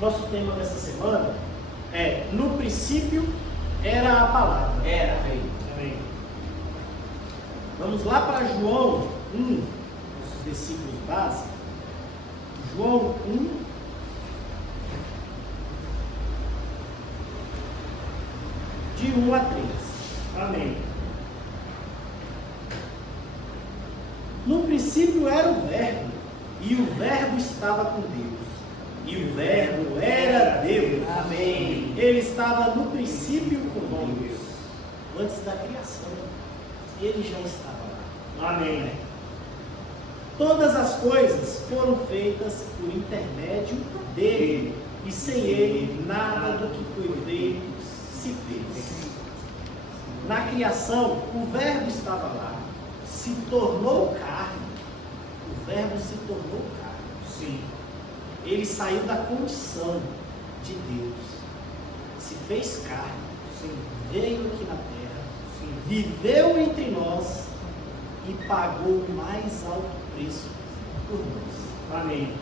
Nosso tema dessa semana é: no princípio era a palavra. Era, amém. Vamos lá para João 1, os versículos básicos. João 1, de 1 a 3. Amém. No princípio era o Verbo, e o Verbo estava com Deus, e o Verbo era Deus. Amém. Ele estava no princípio com Deus. Antes da criação, ele já estava lá. Amém. Todas as coisas foram feitas por intermédio dele, e sem ele nada do que foi feito se fez. Na criação, o Verbo estava lá, se tornou carne. O Verbo se tornou carne. Sim. Ele saiu da condição de Deus, se fez carne, Sim. veio aqui na terra, Sim. viveu entre nós e pagou o mais alto preço por nós. Amém.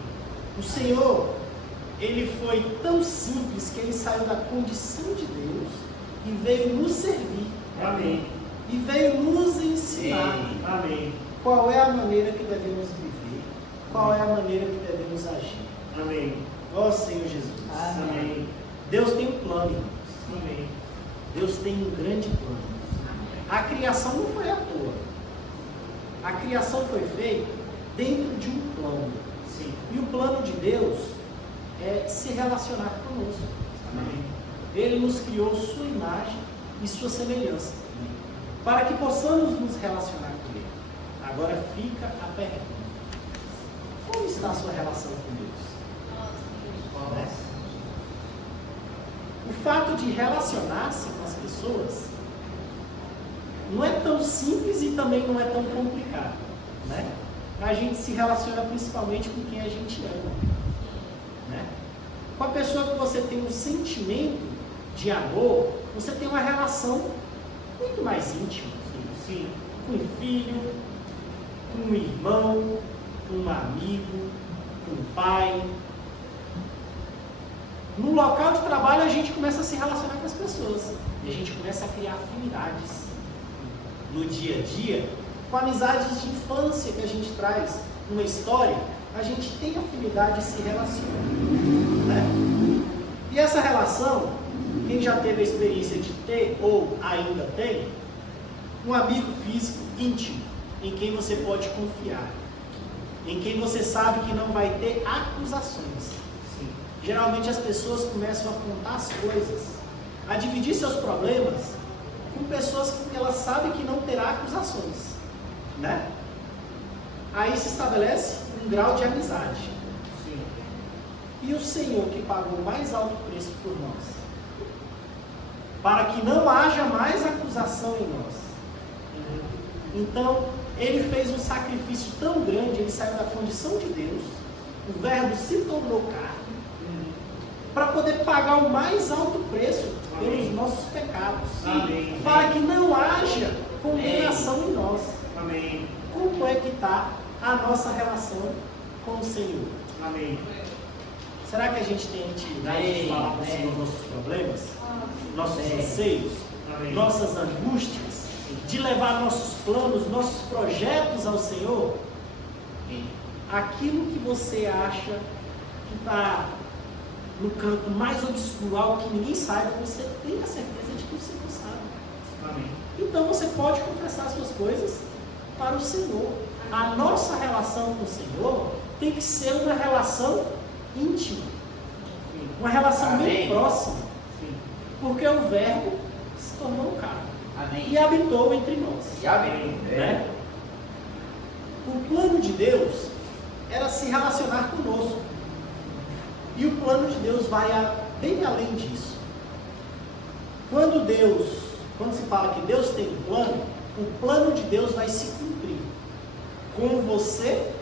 O Senhor, ele foi tão simples que ele saiu da condição de Deus e veio nos servir. Amém. E veio nos ensinar Amém. qual é a maneira que devemos viver, qual é a maneira que devemos agir. Amém. Ó Senhor Jesus. Amém. Deus tem um plano, irmãos. Amém. Deus tem um grande plano. A criação não foi à toa. A criação foi feita dentro de um plano. Sim. E o plano de Deus é se relacionar conosco. Amém. Ele nos criou sua imagem e sua semelhança, para que possamos nos relacionar com Ele. Agora fica a pergunta: como está a sua relação com Deus? Né? O fato de relacionar-se com as pessoas não é tão simples e também não é tão complicado, né? A gente se relaciona principalmente com quem a gente ama, né? Com a pessoa que você tem um sentimento de amor, você tem uma relação muito mais íntima. Sim. Com um filho, com um irmão, com um amigo, com um pai. No local de trabalho a gente começa a se relacionar com as pessoas e a gente começa a criar afinidades. No dia a dia, com amizades de infância que a gente traz numa história, a gente tem afinidade e se relaciona, né? E essa relação, quem já teve a experiência de ter ou ainda tem, um amigo físico íntimo, em quem você pode confiar, em quem você sabe que não vai ter acusações. Sim. Geralmente as pessoas começam a contar as coisas, a dividir seus problemas com pessoas que elas sabem que não terá acusações, né? Aí se estabelece um grau de amizade. Sim. E o Senhor que pagou o mais alto preço por nós, para que não haja mais acusação em nós. Então, ele fez um sacrifício tão grande, ele saiu da condição de Deus, o Verbo se tornou carne, para poder pagar o mais alto preço pelos nossos pecados. Amém. Para que não haja condenação em nós. Amém. Como é que está a nossa relação com o Senhor? Amém. Será que a gente tem intimidade de falar com o Senhor nossos problemas, nossos anseios, nossas angústias, de levar nossos planos, nossos projetos ao Senhor? Aquilo que você acha que está no canto mais obscuro, algo que ninguém saiba, você tem a certeza de que o Senhor sabe. Amém. Então você pode confessar suas coisas para o Senhor. A nossa relação com o Senhor tem que ser uma relação íntima, uma relação bem próxima, porque o Verbo se tornou carne. Amém. E habitou entre nós. Amém. Né? O plano de Deus era se relacionar conosco. E o plano de Deus vai bem além disso. Quando se fala que Deus tem um plano, o plano de Deus vai se cumprir com você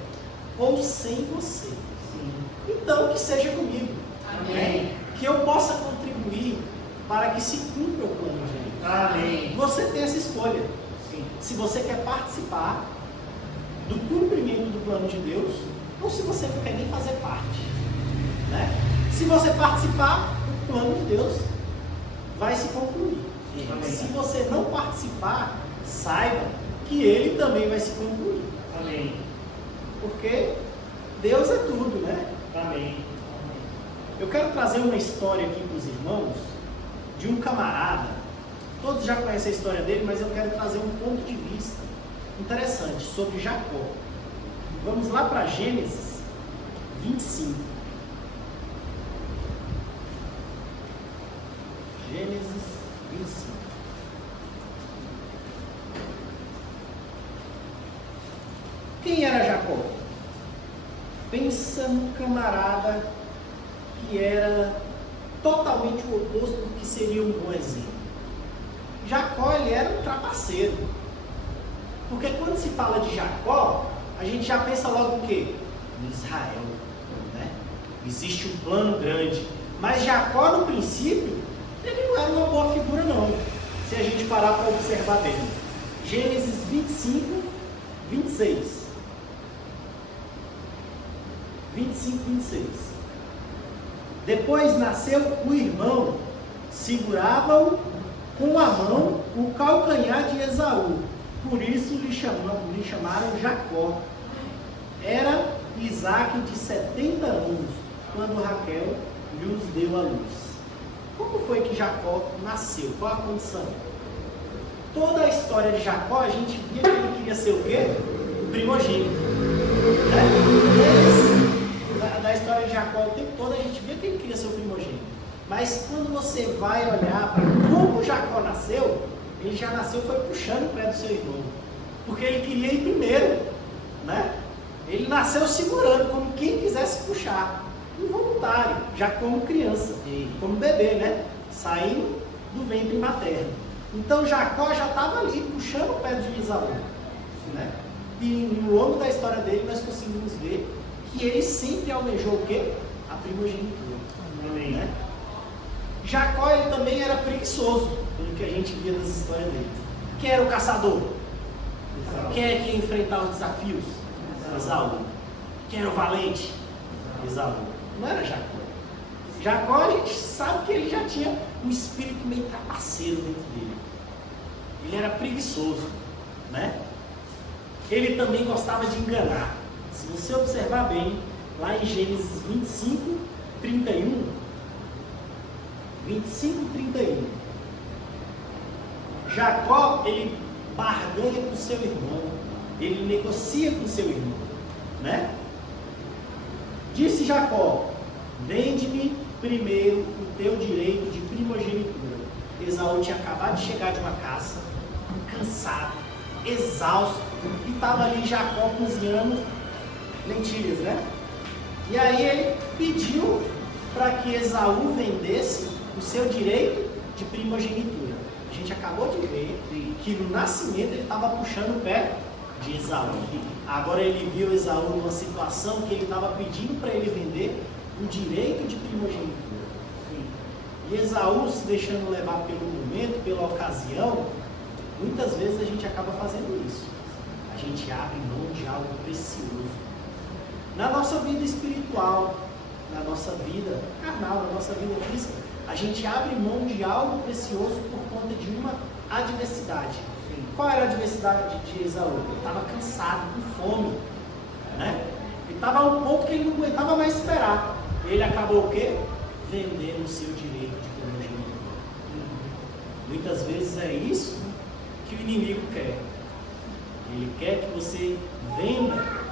ou sem você. Então, que seja comigo. Amém. Que eu possa contribuir para que se cumpra o plano de Deus. Amém. Você tem essa escolha. Sim. Se você quer participar do cumprimento do plano de Deus, ou se você não quer nem fazer parte, né? Se você participar, o plano de Deus vai se concluir. Amém. Se você não participar, saiba que ele também vai se concluir. Amém. Porque Deus é tudo, né? Amém. Eu quero trazer uma história aqui para os irmãos de um camarada. Todos já conhecem a história dele, mas eu quero trazer um ponto de vista interessante sobre Jacó. Vamos lá para Gênesis 25. Gênesis 25. Quem era Jacó? Pensa num camarada que era totalmente o oposto do que seria um bom exemplo. Jacó, ele era um trapaceiro. Porque quando se fala de Jacó, a gente já pensa logo o quê? Em Israel, né? Existe um plano grande. Mas Jacó, no princípio, ele não era uma boa figura não, se a gente parar para observar bem. Gênesis 25, 26. 25, 26. Depois nasceu o irmão, segurava-o com a mão o calcanhar de Esaú, por isso lhe chamaram Jacó. Era Isaque de 70 anos, quando Raquel lhes deu a luz. Como foi que Jacó nasceu? Qual a condição? Toda a história de Jacó, a gente via que ele queria ser o quê? O primogênito. Da história de Jacó, o tempo todo a gente via que ele queria ser o primogênito. Mas quando você vai olhar para como Jacó nasceu, ele já nasceu foi puxando o pé do seu irmão. Porque ele queria ir primeiro, né? Ele nasceu segurando, como quem quisesse puxar. Involuntário, já como criança, como bebê, né? Saindo do ventre materno. Então Jacó já estava ali, puxando o pé de Esaú, né? E no longo da história dele nós conseguimos ver que ele sempre almejou o quê? A primogenitura. Né? Jacó, ele também era preguiçoso, pelo que a gente via das histórias dele. Quem era o caçador? Quem é que ia enfrentar os desafios? Esaú. Quem era o valente? Esaú. Não era Jacó. Jacó, a gente sabe que ele já tinha um espírito meio trapaceiro dentro dele. Ele era preguiçoso, né? Ele também gostava de enganar. Se você observar bem, lá em Gênesis 25, 31, 25, 31, Jacó, ele barganha com seu irmão, ele negocia com seu irmão, né? Disse Jacó: vende-me primeiro o teu direito de primogenitura. Esaú tinha acabado de chegar de uma caça, cansado, exausto, e estava ali Jacó cozinhando lentilhas, né? E aí ele pediu para que Esaú vendesse o seu direito de primogenitura. A gente acabou de ver que no nascimento ele estava puxando o pé de Esaú. Agora ele viu Esaú numa situação que ele estava pedindo para ele vender o direito de primogenitura. E Esaú, se deixando levar pelo momento, pela ocasião, muitas vezes a gente acaba fazendo isso. A gente abre mão de algo precioso. Na nossa vida espiritual, na nossa vida carnal, na nossa vida física, a gente abre mão de algo precioso por conta de uma adversidade. Qual era a adversidade de Esaú? Ele estava cansado, com fome, né? Ele estava a um ponto que ele não aguentava mais esperar. Ele acabou o quê? Vendendo o seu direito de primogenitura. Muitas vezes é isso que o inimigo quer. Ele quer que você venda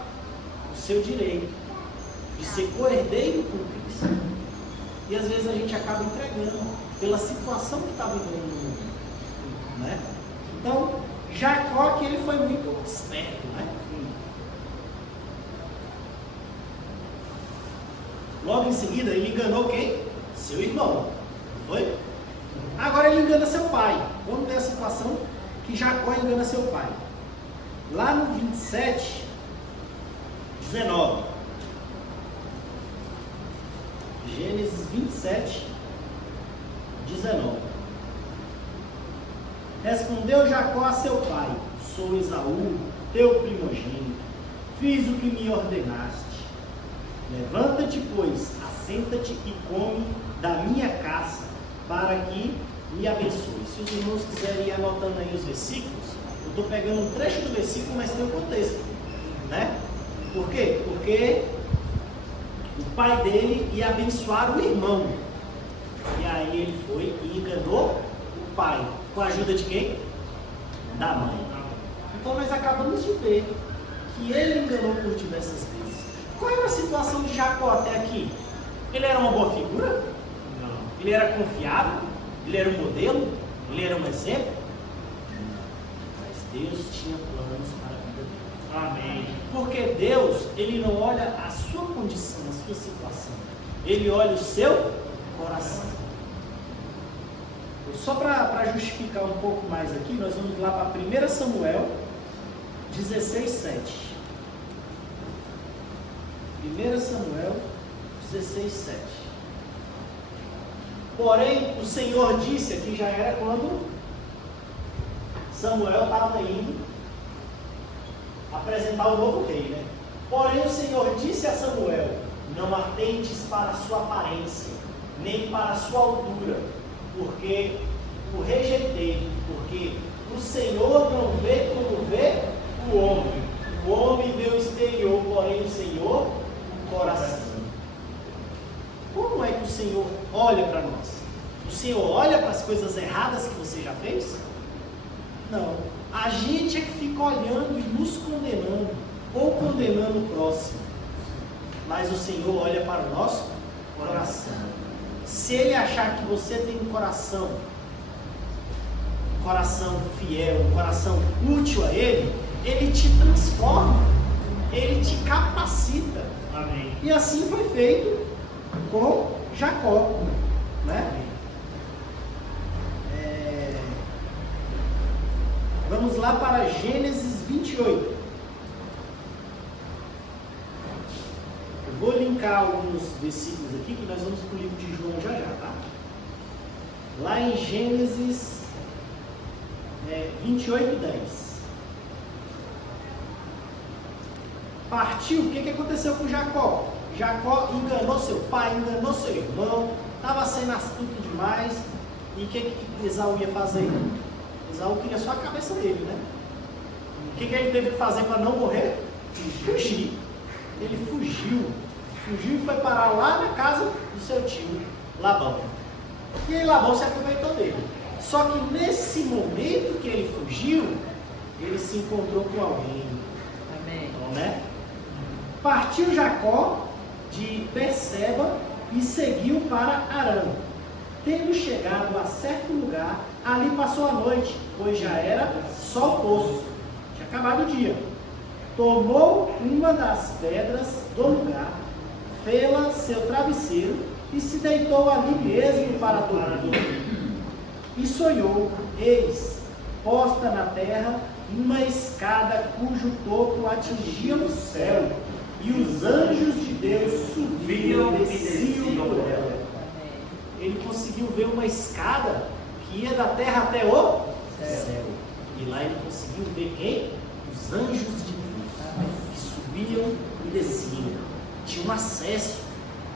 o seu direito de ser coerdeiro com Cristo. E às vezes a gente acaba entregando pela situação que está vivendo no mundo, né? Então, Jacó, que ele foi muito esperto, né? Logo em seguida, ele enganou quem? Seu irmão. Foi? Agora ele engana seu pai. Vamos ver a situação que Jacó engana seu pai. Lá no 27, 19. Gênesis 27, 19. Respondeu Jacó a seu pai: sou Esaú, teu primogênito, fiz o que me ordenaste. Levanta-te, pois, assenta-te e come da minha caça, para que me abençoe. Se os irmãos quiserem ir anotando aí os versículos, eu estou pegando um trecho do versículo, mas tem o contexto, né? Por quê? Porque o pai dele ia abençoar o irmão, e aí ele foi e enganou o pai, com a ajuda de quem? Da mãe. Então nós acabamos de ver que ele enganou por diversas vezes. Qual era a situação de Jacó até aqui? Ele era uma boa figura? Não. Ele era confiável? Ele era um modelo? Ele era um exemplo? Mas Deus tinha planos para a vida dele. Amém. Porque Deus, Ele não olha a sua condição, a sua situação. Ele olha o seu coração. Só para justificar um pouco mais aqui, nós vamos lá para 1 Samuel 16:7. 1 Samuel 16:7. Porém, o Senhor disse, aqui já era quando Samuel estava indo apresentar o novo rei, né? Porém, o Senhor disse a Samuel: não atentes para a sua aparência, nem para a sua altura, porque o rejeitei, porque o Senhor não vê como vê o homem. O homem vê o exterior, porém o Senhor o coração. Como é que o Senhor olha para nós? O Senhor olha para as coisas erradas que você já fez? Não. A gente é que fica olhando e nos condenando, ou condenando o próximo. Mas o Senhor olha para o nosso coração. Se Ele achar que você tem um coração fiel, um coração útil a Ele, Ele te transforma, Ele te capacita. Amém. E assim foi feito com Jacó, né? Vamos lá para Gênesis 28. Eu vou linkar alguns versículos aqui, que nós vamos para o livro de João já, tá? Lá em Gênesis 28:10. Partiu, o que aconteceu com Jacó? Jacó enganou seu pai, enganou seu irmão, estava sendo astuto demais. E o que Esaú ia fazer? Esaú queria só a cabeça dele, né? O que ele teve que fazer para não morrer? Fugir. Ele fugiu e foi parar lá na casa do seu tio, Labão. E aí Labão se aproveitou dele. Só que nesse momento que ele fugiu, ele se encontrou com alguém. Amém. Né? Partiu Jacó de Berseba e seguiu para Arã. Tendo chegado a certo lugar, ali passou a noite, pois já era sol posto. Tinha acabado o dia. Tomou uma das pedras do lugar, fê-la seu travesseiro e se deitou ali mesmo para dormir. E sonhou, eis, posta na terra, uma escada cujo topo atingia o céu, e os anjos de Deus subiam e desciam por ela. Ele conseguiu ver uma escada que ia da terra até o céu. E lá ele conseguiu ver quem? Os anjos de Deus, que subiam e desciam. Tinha um acesso,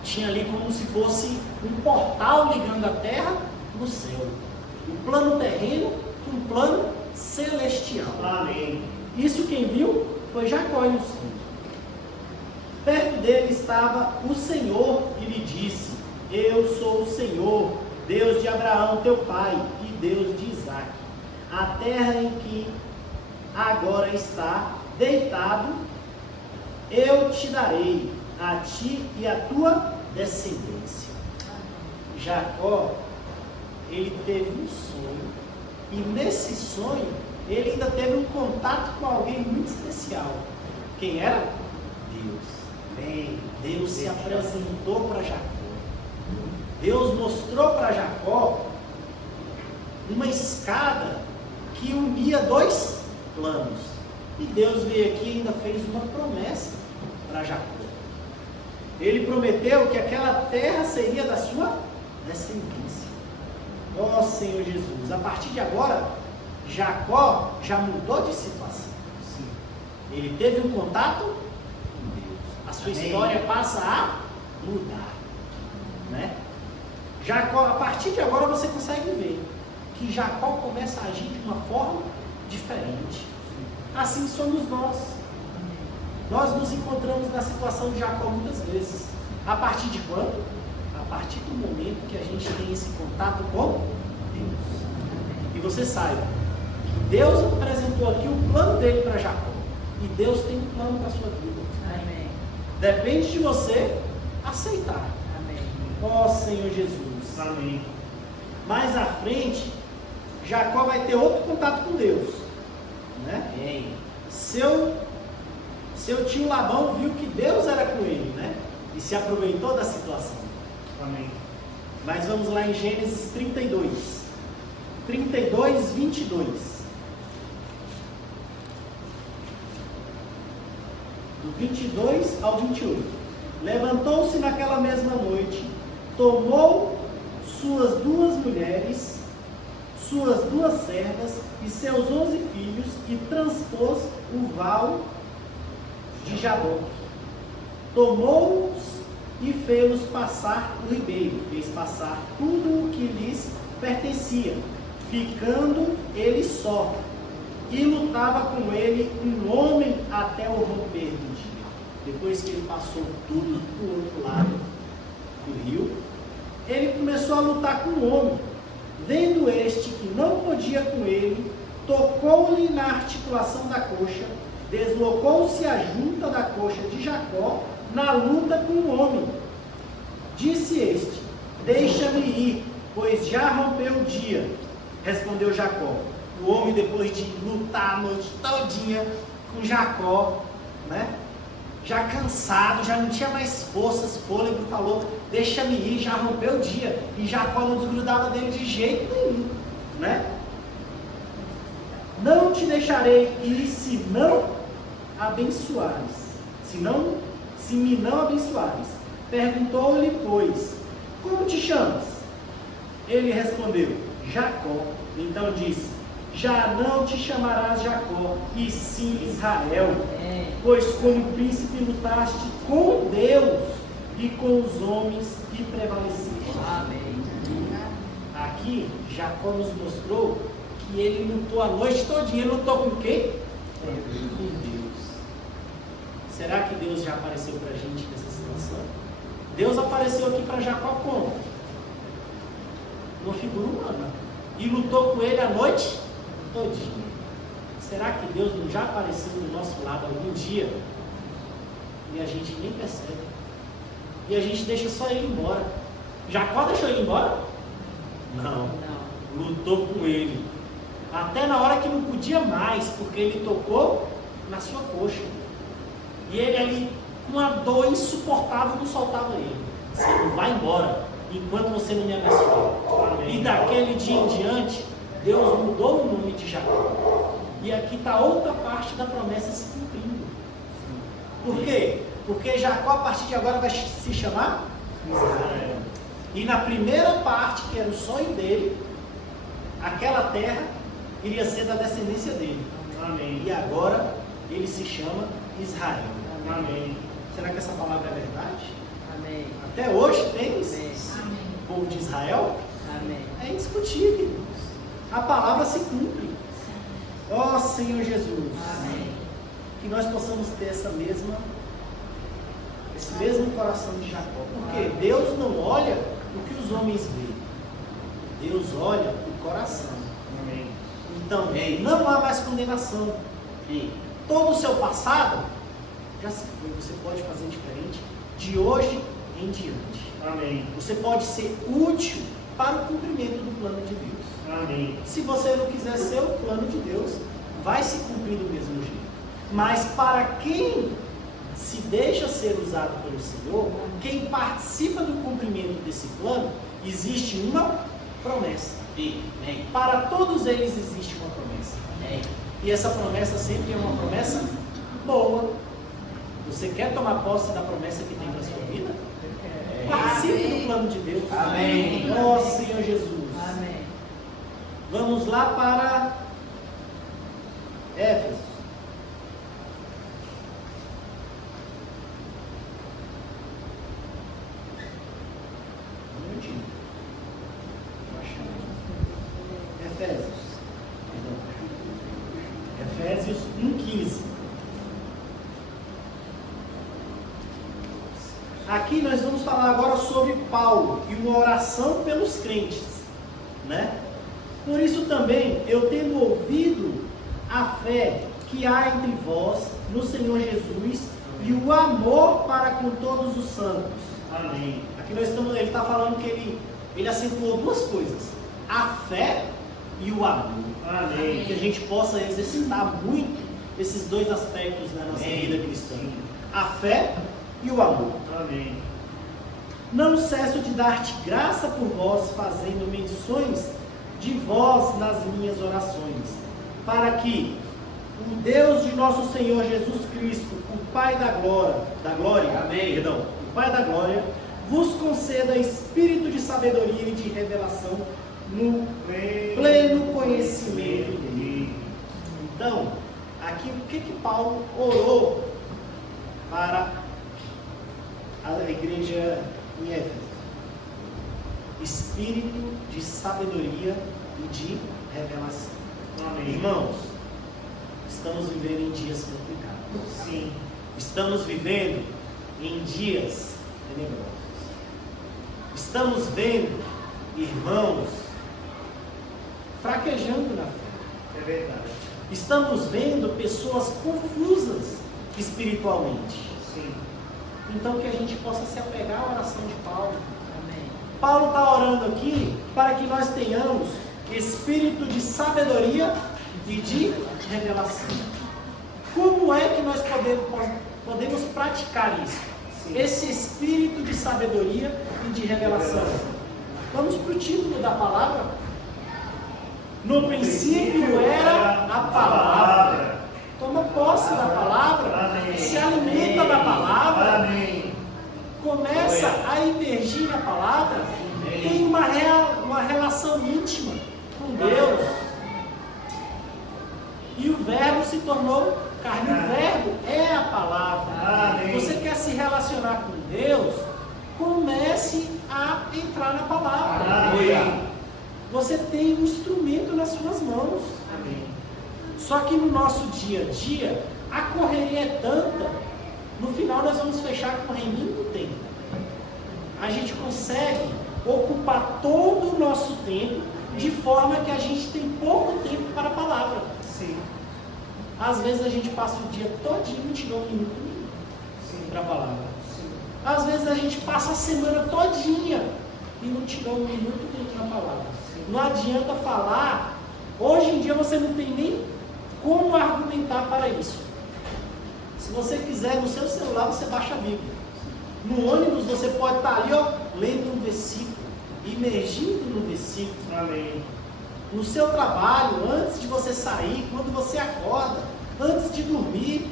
tinha ali como se fosse um portal ligando a terra no céu. O plano terreno com um plano celestial. Amém. Isso quem viu foi Jacó e os filhos. Perto dele estava o Senhor e lhe disse: eu sou o Senhor, Deus de Abraão teu pai e Deus de Isaque. A terra em que agora está deitado, eu te darei, a ti e a tua descendência. Jacó, ele teve um sonho, e nesse sonho, ele ainda teve um contato com alguém muito especial. Quem era? Deus. Bem, Deus se apresentou para Jacó. Deus mostrou para Jacó uma escada que unia dois planos. E Deus veio aqui e ainda fez uma promessa para Jacó. Ele prometeu que aquela terra seria da sua descendência. Ó Senhor Jesus, a partir de agora, Jacó já mudou de situação. Sim. Ele teve um contato com Deus. A sua história passa a mudar. né? Jacó, a partir de agora você consegue ver que Jacó começa a agir de uma forma diferente. Assim somos nós. Nós nos encontramos na situação de Jacó muitas vezes. A partir de quando? A partir do momento que a gente tem esse contato com Deus. E você saiba que Deus apresentou aqui o plano dele para Jacó. E Deus tem um plano para a sua vida. Amém. Depende de você aceitar. Amém. Ó Senhor Jesus. Amém. Mais à frente, Jacó vai ter outro contato com Deus, né? Amém. Seu tio Labão viu que Deus era com ele, né? E se aproveitou da situação. Amém. Mas vamos lá em Gênesis 32. 32, 22. Do 22 ao 28. Levantou-se naquela mesma noite, tomou suas 2 mulheres, suas 2 servas e seus 11 filhos e transpôs o val de Jaboque. Tomou-os e fez-los passar o ribeiro, fez passar tudo o que lhes pertencia, ficando ele só. E lutava com ele um homem até o romper do dia. Depois que ele passou tudo para o outro lado do rio, ele começou a lutar com o homem. Vendo este que não podia com ele, tocou-lhe na articulação da coxa, deslocou-se a junta da coxa de Jacó na luta com o homem. Disse este: deixa-me ir, pois já rompeu o dia. Respondeu Jacó. O homem, depois de lutar a noite todinha com Jacó, né? Já cansado, já não tinha mais forças, fôlego, falou: deixa-me ir, já rompeu o dia. E Jacó não desgrudava dele de jeito nenhum, né? Não te deixarei ir se não abençoares. Se me não abençoares. Perguntou-lhe, pois: como te chamas? Ele respondeu: Jacó. Então disse: já não te chamarás Jacó, e sim Israel, pois como príncipe lutaste com Deus e com os homens e prevaleceste. Amém. Aqui Jacó nos mostrou que ele lutou a noite todinha. Ele lutou com quem? Com Deus. Será que Deus já apareceu para a gente nessa situação? Deus apareceu aqui para Jacó como? Uma figura humana. E lutou com ele a noite todinha. Será que Deus não já apareceu do nosso lado algum dia? E a gente nem percebe. E a gente deixa só ele embora. Jacó deixou ele embora? Não. Lutou com ele. Até na hora que não podia mais, porque ele tocou na sua coxa. E ele ali, com uma dor insuportável, não soltava ele. Você não vai embora enquanto você não me abençoar. E daquele dia em diante, Deus mudou o nome de Jacó. E aqui está outra parte da promessa se cumprindo. Por quê? Porque Jacó, a partir de agora, vai se chamar Israel. E na primeira parte, que era o sonho dele, aquela terra iria ser da descendência dele. Amém. E agora ele se chama Israel. Amém. Será que essa palavra é verdade? Amém. Até hoje tem esse Amém. povo de Israel? Amém. É indiscutível. A palavra se cumpre. Ó Senhor Jesus. Amém. Que nós possamos ter esse mesmo coração de Jacó. Porque Deus não olha o que os homens veem. Deus olha o coração. Amém. Então, não há mais condenação. Todo o seu passado já se foi. Você pode fazer diferente de hoje em diante. Amém. Você pode ser útil para o cumprimento do plano de Deus. Amém. Se você não quiser ser o plano de Deus, vai se cumprir do mesmo jeito. Mas para quem se deixa ser usado pelo Senhor, quem participa do cumprimento desse plano, existe uma promessa. Para todos eles existe uma promessa. E essa promessa sempre é uma promessa boa. Você quer tomar posse da promessa que tem para a sua vida? Participe do plano de Deus. Amém. Ó Senhor Jesus. Amém. Vamos lá para Éfeso. aqui nós vamos falar agora sobre Paulo e uma oração pelos crentes, né? Por isso também, eu tendo ouvido a fé que há entre vós no Senhor Jesus e o amor para com todos os santos. Amém. Aqui ele está falando que ele acentuou duas coisas: a fé e o amor. Amém. Que a gente possa exercitar muito esses dois aspectos na nossa vida cristã: a fé e o amor. Amém. Não cesso de dar-te graça por vós, fazendo menções de vós nas minhas orações, para que o Deus de nosso Senhor Jesus Cristo, o Pai da glória, Amém. Perdão, o Pai da glória, vos conceda espírito de sabedoria e de revelação no pleno conhecimento dele. Então, aqui o que Paulo orou para a igreja em Éfeso? Espírito de sabedoria e de revelação. Amém. Irmãos, estamos vivendo em dias complicados. Sim. Estamos vivendo em dias tenebrosos. Estamos vendo irmãos fraquejando na fé. É verdade. Estamos vendo pessoas confusas espiritualmente. Sim. Então que a gente possa se apegar à oração de Paulo. Amém. Paulo está orando aqui para que nós tenhamos espírito de sabedoria e de revelação. Como é que nós podemos praticar isso? Sim. Esse espírito de sabedoria e de revelação. Vamos para o título da palavra. No princípio era a palavra. Toma posse da palavra. Amém. Se alimenta da palavra. Amém. Começa a emergir na palavra. Tem uma relação íntima com Deus. E o verbo se tornou carne. O verbo é a palavra. Amém. Você quer se relacionar com Deus? Comece a entrar na palavra. Amém. Você tem um instrumento nas suas mãos. Amém. Só que no nosso dia a dia, a correria é tanta, no final nós vamos fechar com o reininho do tempo. A gente consegue ocupar todo o nosso tempo de forma que a gente tem pouco tempo para a palavra. Sim. Às vezes a gente passa o dia todinho e tirou um minuto para a palavra. Sim. Às vezes a gente passa a semana todinha e não tirou um minuto na palavra. Sim. Não adianta falar. Hoje em dia você não tem nem como argumentar para isso. Se você quiser, no seu celular você baixa a Bíblia. No ônibus você pode estar ali, ó, lendo um versículo, imergindo no versículo. Amém. No seu trabalho, antes de você sair, quando você acorda, antes de dormir,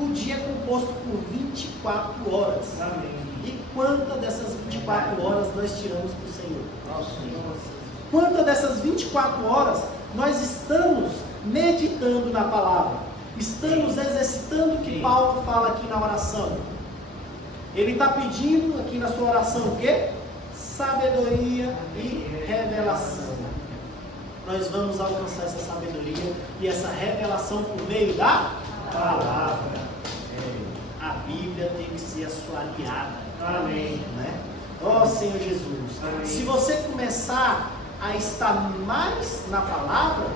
o dia é composto por 24 horas. Amém. E quantas dessas 24 horas nós tiramos para o Senhor? Nossa. Quantas dessas 24 horas nós estamos meditando na palavra? Estamos exercitando o que Paulo fala aqui na oração. Ele está pedindo aqui na sua oração o quê? Sabedoria e revelação. Nós vamos alcançar essa sabedoria e essa revelação por meio da palavra. A Bíblia tem que ser a sua aliada. Amém. Né? Ó Senhor Jesus, Amém. se você começar a estar mais na palavra,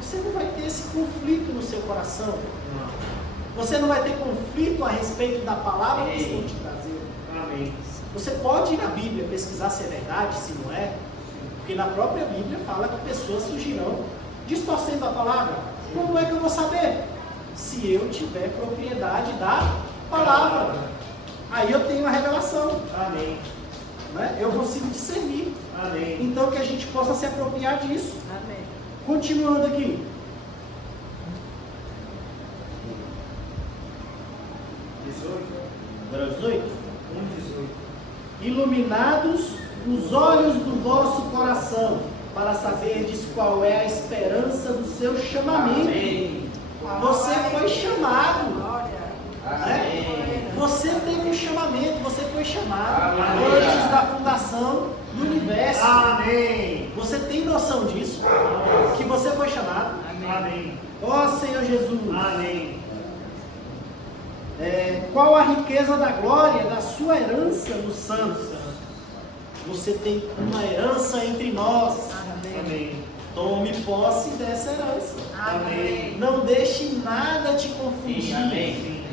você não vai ter esse conflito no seu coração. Você não vai ter conflito a respeito da palavra que estão te trazendo. Amém. Você pode ir na Bíblia pesquisar se é verdade, se não é, porque na própria Bíblia fala que pessoas surgirão distorcendo a palavra. Como é que eu vou saber? Se eu tiver propriedade da palavra. Aí eu tenho a revelação. Amém. Né? Eu consigo discernir. Amém. Então que a gente possa se apropriar disso. Amém. Continuando aqui. Agora 18. 1:18. Iluminados os olhos do vosso coração, para saberdes qual é a esperança do seu chamamento. Amém. Você foi chamado. Glória. Né? Você teve um chamamento, você foi chamado Amém. antes da fundação do universo. Amém. Você tem noção disso? Que você foi chamado? Amém. Ó Senhor Jesus. Amém. Qual a riqueza da glória da sua herança nos santos? Você tem uma herança entre nós. Amém. Tome posse dessa herança. Amém. Não deixe nada te confundir. Amém.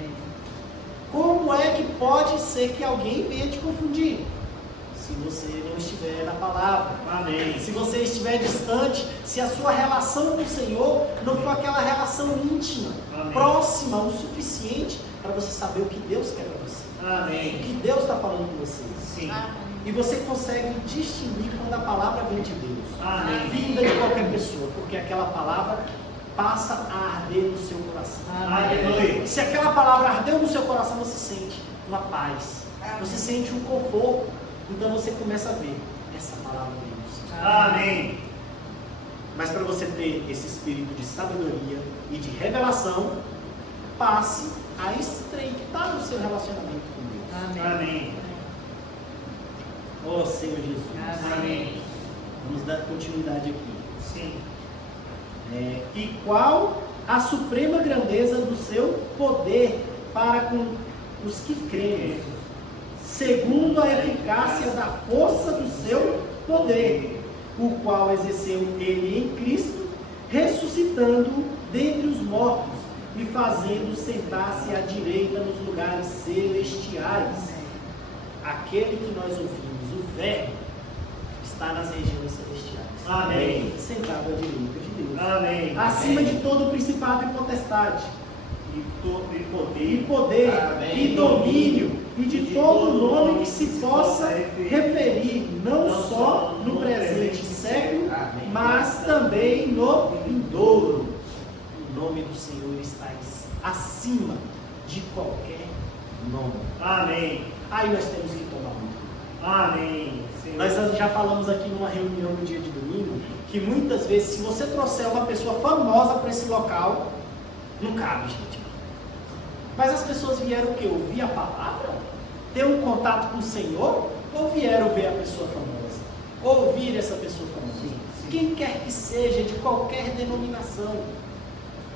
Como é que pode ser que alguém venha te confundir? Se você não estiver na palavra. Amém. Se você estiver distante, se a sua relação com o Senhor não for aquela relação íntima, Amém. próxima o suficiente para você saber o que Deus quer para você. O Amém. que Deus está falando com você. Sim. E você consegue distinguir quando a palavra vem de Deus. Amém. Vinda de qualquer pessoa, porque aquela palavra passa a arder no seu coração. Aleluia. Se aquela palavra ardeu no seu coração, você sente uma paz. Você sente um conforto. Então você começa a ver essa palavra de Deus. Amém. Mas para você ter esse espírito de sabedoria e de revelação, passe a estreitar o seu relacionamento com Deus. Amém. Oh Senhor Jesus. Amém. Vamos dar continuidade aqui. Sim. E qual a suprema grandeza do seu poder para com os que creem, segundo a eficácia da força do seu poder, o qual exerceu ele em Cristo, ressuscitando dentre os mortos e fazendo sentar-se à direita nos lugares celestiais. Aquele que nós ouvimos, o Verbo, está nas regiões celestiais. Amém. Sentado à direita de Deus. Amém. Acima de todo principado e potestade, E poder. e poder, Amém. e domínio, e de todo nome que se possa referir, não só no presente século, Amém. mas também no vindouro. O nome do Senhor está acima de qualquer nome. Amém. Aí nós temos que tomar muito. Amém. Senhor. Nós já falamos aqui numa reunião no dia de domingo, que muitas vezes, se você trouxer uma pessoa famosa para esse local, não cabe, gente. Mas as pessoas vieram o quê? Ouvir a palavra? Ter um contato com o Senhor? Ou vieram ver a pessoa famosa? Ouvir essa pessoa famosa? Quem quer que seja, de qualquer denominação,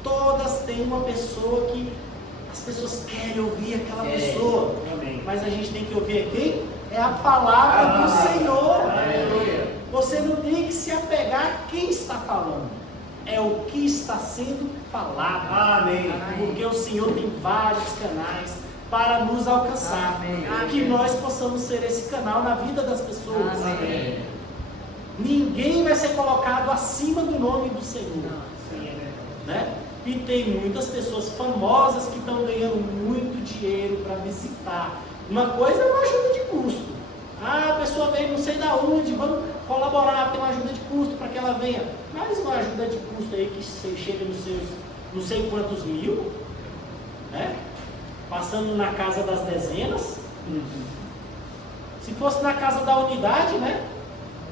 todas têm uma pessoa que as pessoas querem ouvir aquela pessoa. Amém. Mas a gente tem que ouvir quem? É a palavra do Senhor. Aleluia. Você não tem que se apegar a quem está falando. É o que está sendo falado. Amém. Porque o Senhor tem vários canais para nos alcançar. Amém. Que nós possamos ser esse canal na vida das pessoas. Amém. Ninguém vai ser colocado acima do nome do Senhor. Sim, é verdade. Né? E tem muitas pessoas famosas que estão ganhando muito dinheiro para visitar. Uma coisa é uma ajuda de custo. Ah, a pessoa veio não sei da onde, vamos colaborar, tem uma ajuda de custo para que ela venha. Mas uma ajuda de custo aí que você chega nos seus não sei quantos mil, né? Passando na casa das dezenas. Se fosse na casa da unidade, né?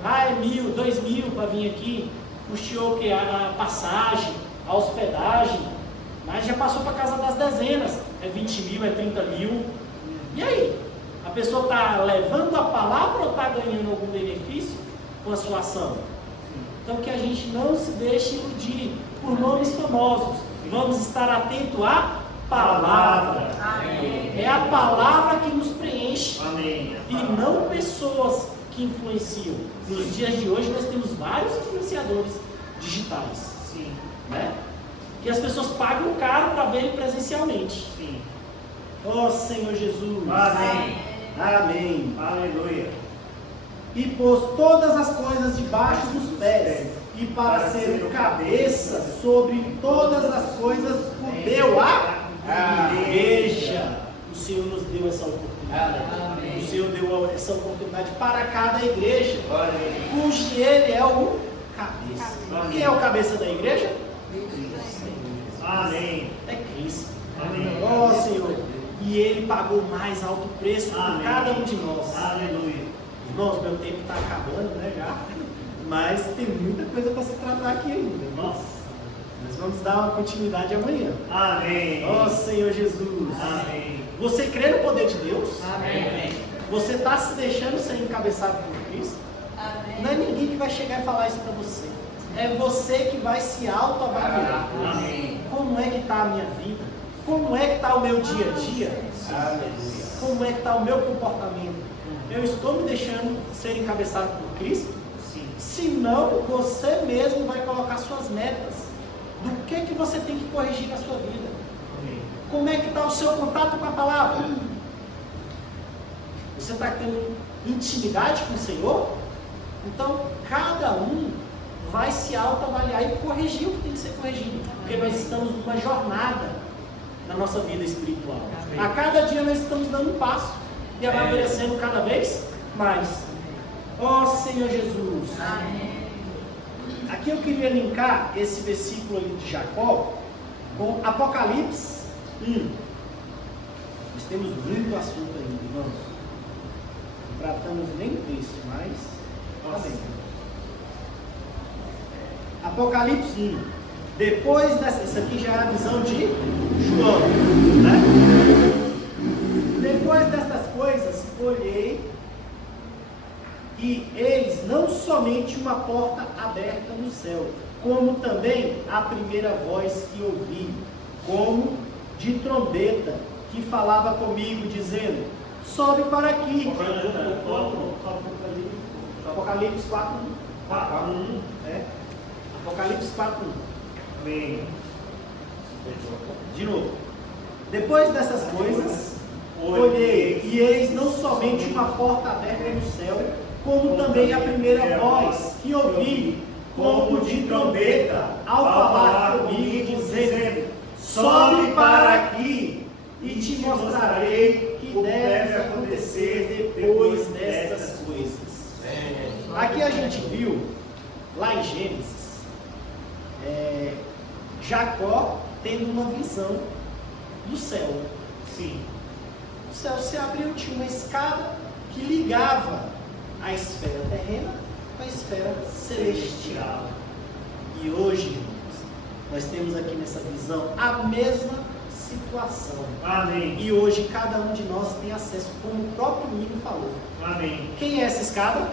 Ah, é 1.000, 2.000 para vir aqui. Custeou o quê? A passagem, a hospedagem. Mas já passou para a casa das dezenas. É 20 mil, é 30 mil. E aí? A pessoa está levando a palavra ou está ganhando algum benefício com a sua ação? Então que a gente não se deixe iludir por nomes famosos. Vamos estar atento à palavra. Amém. É a palavra que nos preenche. Amém. E não pessoas que influenciam. Nos dias de hoje nós temos vários influenciadores digitais. Sim. Né? Que as pessoas pagam caro para verem presencialmente. Sim. Ó Senhor Jesus. Amém. Amém. Aleluia. E pôs todas as coisas debaixo dos pés, e para ser o cabeça sobre todas as coisas, o deu a igreja. O Senhor nos deu essa oportunidade. Amém. O Senhor deu essa oportunidade para cada igreja, Amém. cujo Ele é o cabeça. Amém. Quem é o cabeça da igreja? Amém. É Cristo. Amém. Ó Senhor. E Ele pagou mais alto preço por Amém. cada um de nós. Aleluia. Irmãos, meu tempo está acabando, né, já? Mas tem muita coisa para se tratar aqui ainda. Nossa. Nós vamos dar uma continuidade amanhã. Amém. Ó Senhor Jesus. Amém. Você crê no poder de Deus? Amém. Você está se deixando ser encabeçado por Cristo? Não é ninguém que vai chegar e falar isso para você. É você que vai se autoavaliar. Amém. Como é que está a minha vida? Como é que está o meu dia a dia? Aleluia. Como é que está o meu comportamento? Eu estou me deixando ser encabeçado por Cristo? Sim. Se não, você mesmo vai colocar suas metas. Do que você tem que corrigir na sua vida? Amém. Como é que está o seu contato com a palavra? Você está tendo intimidade com o Senhor? Então, cada um vai se autoavaliar e corrigir o que tem que ser corrigido. Porque nós estamos numa jornada na nossa vida espiritual. A cada dia nós estamos dando um passo e amadurecendo cada vez mais. Ó Senhor Jesus. Aqui eu queria linkar esse versículo ali de Jacó com Apocalipse 1. Nós temos muito assunto ainda, irmãos. Não tratamos nem disso, mas tá bem. Apocalipse 1. Depois dessa, isso aqui já é a visão de João, né? Depois destas coisas, olhei e eis não somente uma porta aberta no céu, como também a primeira voz que ouvi, como de trombeta, que falava comigo, dizendo: sobe para aqui. Apocalipse 4:1. Apocalipse 4:1. Amém. De novo. Depois dessas coisas, olhei, e eis não somente uma porta aberta no céu, como também a primeira voz que ouvi, como de trombeta, ao falar comigo, dizendo: sobe para aqui, e te mostrarei o que deve acontecer depois destas coisas. Aqui a gente viu, lá em Gênesis, Jacó tendo uma visão do céu. Sim. O céu se abriu, tinha uma escada que ligava a esfera terrena com a esfera celestial. E hoje, irmãos, nós temos aqui nessa visão a mesma situação. Amém. E hoje cada um de nós tem acesso, como o próprio Nino falou. Amém. Quem é essa escada?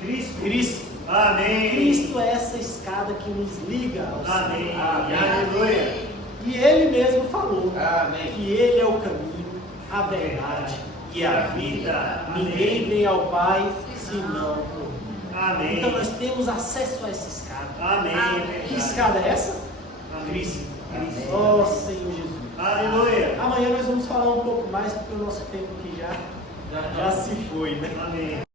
Cristo. Cristo. Amém. Cristo é essa escada que nos liga ao Senhor. Amém. Aleluia. E Ele mesmo falou Amém. que Ele é o caminho, a verdade e a vida. Ninguém vem ao Pai senão por mim. Amém. Então nós temos acesso a essa escada. Amém. Que escada é essa? Amém. Cristo. Cristo. Ó Senhor Jesus. Aleluia. Amanhã nós vamos falar um pouco mais, porque o nosso tempo aqui já se foi, né? Amém.